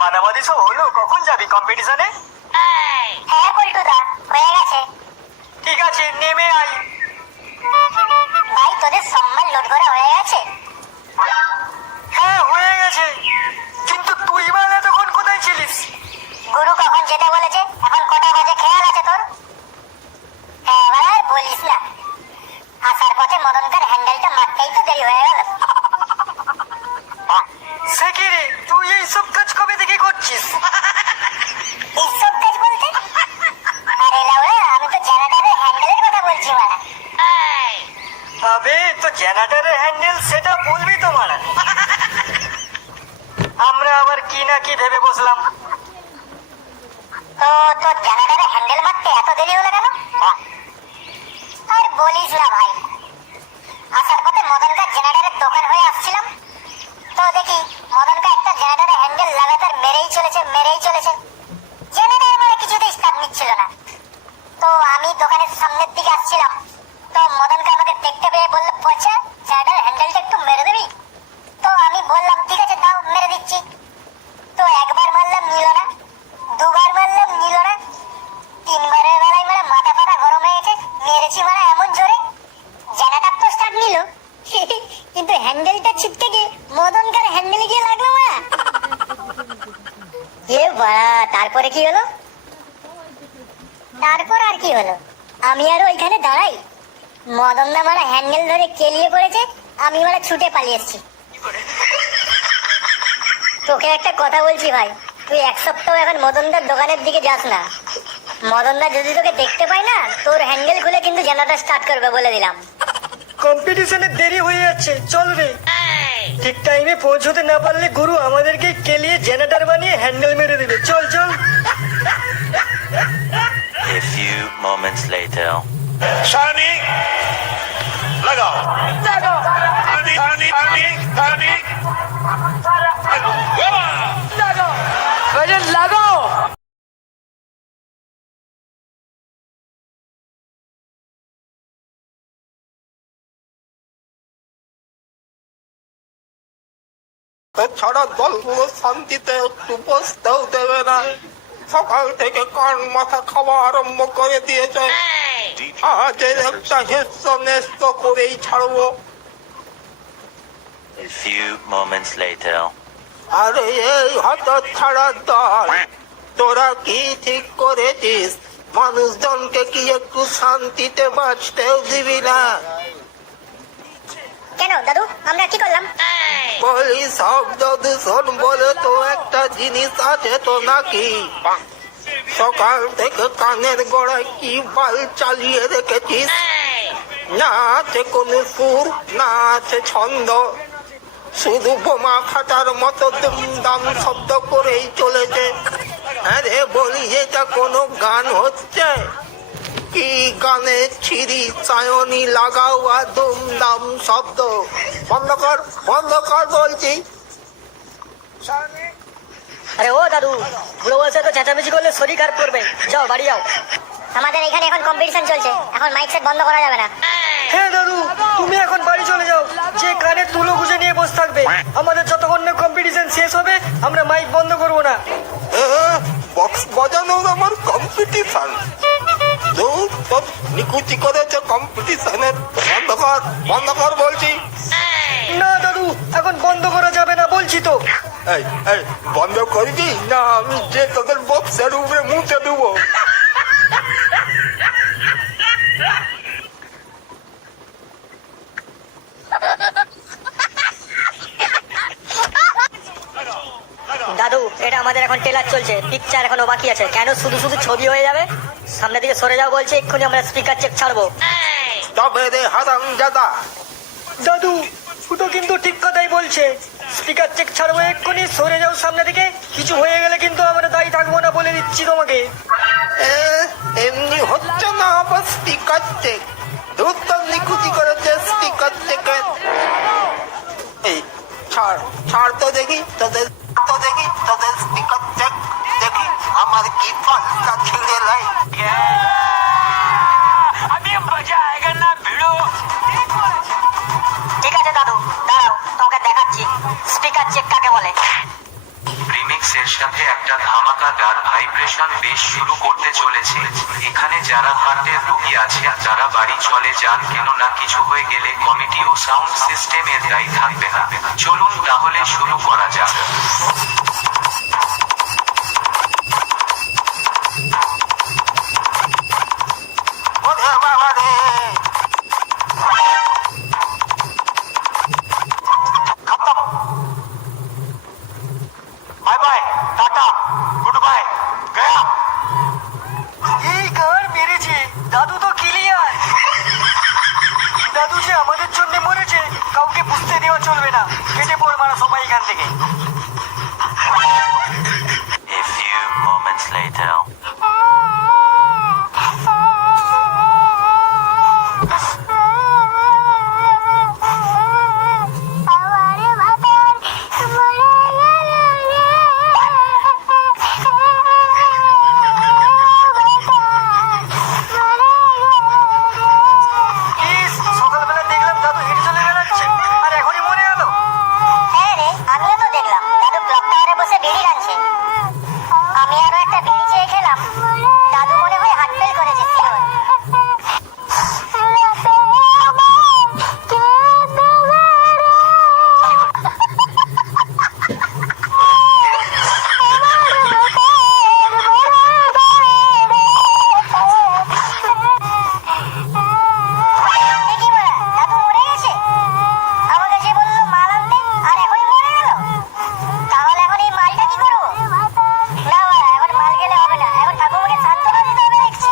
মানামাদি সব হলো, কখন যাবি কম্পিটিশনে? হ্যাঁ পল্টুদা, হয়ে গেছে। ঠিক আছে, নেমে আয়। ভাই তোদের সম্মান লোড করা হয়ে গেছে? হ্যাঁ হয়ে গেছে, কিন্তু তুই বল এতক্ষণ কোথায় ছিলিস? গুরু কখন যেতে বলেছে, এখন কটা বাজে খেয়াল আছে তোর? হ্যাঁ এবার আর বলিস না, আসার পথে মদনকার হ্যান্ডেলটা মারতেই তো দেরি হয়ে গেল। সে কি রে, তুই এইসব কাজ কবে থেকে করছিস? এইসব কাজ বলতে? আরে লাউড়া, আমি তো জেনারেটরের হ্যান্ডেলের কথা বলছি মারা। আবে তো জেনারেটরের হ্যান্ডেল সেটা বলবি তো মারা। আমরা আবার কি না কি ভেবে বসলাম। তো তোর জেনারেটরের হ্যান্ডেল মারতে এত দেরি হলো কেন? আর বলিস না ভাই, আসার পথে মদনকার জেনারেটরের দোকান হয়ে আসছিলাম, তো দেখি মদনকা একটা জেনারেটরের হ্যান্ডেল লাগাতার মেরেই চলেছে। জেনারেটর মানে কিছুতেই স্টার্ট নিচ্ছিল না। তো আমি দোকানের সামনের দিকে আসছিলাম, তো মদনকা আমাকে দেখতে পেয়ে বললো, পচা জেনারেটরের হ্যান্ডেলটা একটু মেরে দিবি? তো আমি বললাম ঠিক আছে দাও, মেরে দিচ্ছি। তো একবার মারলাম নিল না, দুবার মারলাম নিল না, তিনবারের বেলায় মানে মাথা ফাটা গরম হয়ে গেছে, মেরেছি মানে এমন জোরে, জেনারেটর তো স্টার্ট নিল কিন্তু হ্যান্ডেলটা ছিটকে গিয়ে মদনকার হ্যান্ডেলে গিয়ে লাগলো মা। এ বাড়া, তারপরে কি হলো? তারপর আর কি হলো, আমি আর ওইখানে দাঁড়াই, মদন দা মারা হ্যান্ডেল ধরে কেলিয়ে পড়েছে, আমি মারা ছুটে পালিয়ে এসেছি। তোকে একটা কথা বলছি ভাই, তুই এক সপ্তাহ এখন মদনদার দোকানের দিকে যাস না। মদনদা যদি তোকে দেখতে পায় না, তোর হ্যান্ডেল খুলে কিন্তু জেনারেটর স্টার্ট করবে বলে দিলাম। কম্পিটিশনে দেরি হয়ে যাচ্ছে, চল রে। ঠিক টাইমে পৌঁছতে না পারলে গুরু আমাদেরকে কেলিয়ে জেনারেটর বানিয়ে হ্যান্ডেল মেরে দেবে। চল চল। A few moments later. Shani, लगाओ Shani, वजन लगाओ। ছাড়া দলগুলো শান্তিতে একটু বসতেও দেবে না, সকাল থেকে কান মাথা খাওয়া আরম্ভ করে দিয়েছে। আজ একটা হেস্ত নেস্ত করেই ছাড়বো। A few moments later. আরে এই হত ছাড়ার দল, তোরা কি ঠিক করেছিস? মানুষজনকে কি একটু শান্তিতে বাঁচতেও দিবি না? কেন দাদু, আমরা কি করলাম? বলি শব্দ দূষণ বলে তো একটা জিনিস আছে তো নাকি? সকাল থেকে কানের গোড়ায় কি বাল চালিয়ে রেখেছিস? না আছে কোনো সুর, না আছে ছন্দ, শুধু বোমা ফাটার মতো দুমদাম শব্দ করেই চলেছে। আরে বলি এটা কোনো গান হচ্ছে? কি গানে ছিরি চায়নি লাগাও আর দুমদাম শব্দ? বন্ধ কর বলছি। আরে ও দাদু, বুড়ো বয়সে তো চেঁচামেচি করলে শরীর খারাপ করবে, যাও বাড়ি যাও। আমাদের এখানে এখন কম্পিটিশন চলছে, এখন মাইক সেট বন্ধ করা যাবে না। হ্যাঁ দাদু, তুমি এখন বাড়ি চলে যাও, যে কানে তুলো গুজে নিয়ে বসে থাকবে। আমাদের যতক্ষণ না কম্পিটিশন শেষ হবে আমরা মাইক বন্ধ করবো না। বক্স বাজানোর আমার কম্পিটিশন? নিকুচি করেছে কম্পিটিশনের। বন্ধ কর বলছি। না দাদু, এখন বন্ধ করা যাবে না বলছি তো। এই বন্ধ করবি না আমি যে তোদের বক্সের উপরে মুছে দেবো। দাদু, এটা আমাদের এখন ট্রেলার চলছে, পিকচার এখনো বাকি আছে। কেন শুধু শুধু ছবি হয়ে যাবে? সামনের দিকে সরে যাও বলছে, এক্ষুনি আমরা স্পিকার চেক ছাড়বো। তবে রে হারামজাদা। দাদু, ফুটো কিন্তু ঠিক কথাই বলছে, স্পিকার চেক ছাড়বো এক্ষুনি, সরে যাও সামনে দিকে। কিছু হয়ে গেলে কিন্তু আমরা দায়ী থাকবো না বলে দিচ্ছি তোমাকে। এমনি হচ্ছে না আবার স্পিকার চেক? দুধ তো নিকুচি করেছে স্পিকার চেকের। এই ছাড় তো দেখি তোদের স্পিকার চেক দেখি আমার কি পাল্টা ছিঁড়ে লাই। ঠিক আছে দাদু, দাঁড়াও তোমাকে দেখাচ্ছি স্পিকার চেক কাকে বলে। Remix এর সাথে একটা ধামাকাদার ভাইব্রেশন বেশ শুরু করতে চলেছে। এখানে যারা হার্টের রোগী আছে তারা বাড়ি চলে যান, কেননা কিছু হয়ে গেলে কমিটি ও সাউন্ড সিস্টেমের দায়ী থাকবে না। চলুন তাহলে শুরু করা যাক। ওরে বাবা রে, खत्म bye bye tata goodbye गया এই গান মেরেছে, দাদু তো ক্লিয়ার। দাদু যে আমাদের জন্য মরেছে কাউকে বুঝতে দেওয়া চলবে না। কেটে পড় মারা সবাই এখান থেকে। A few moments later. ইস, সকালবেলা দেখলাম দাদু হেঁটে চলে বেড়াচ্ছে আর এখনই মরে গেল। হ্যাঁ রে, আমিও তো দেখলাম দাদু ক্লক টাওয়ারে বসে বিড়ি টানছে। আমি আরো একটা বিড়ি চেয়ে খেলাম, দাদু মনে হয় হার্ট ফেল করেছে। দেখি বলা, দাদু মরে গেছে। আমাকে যে বললো মাল আনতে আর এখনই মরে গেল। তাহলে এখন এই মালটা কি করবো? না বাবা, এখন মাল গেলে হবে না, এখন ঠাকুমাকে সান্ত্বনা দিতে হবে দেখছি।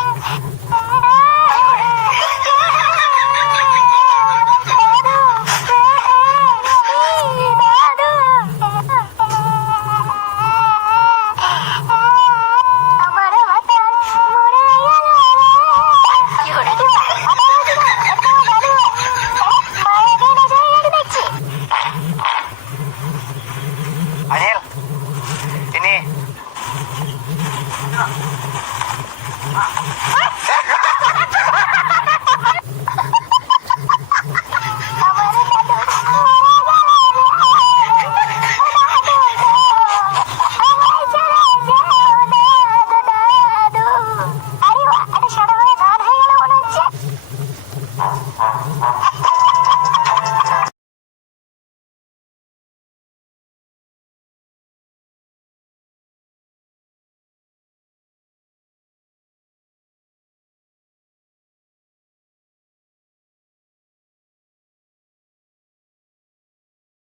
अनिल ini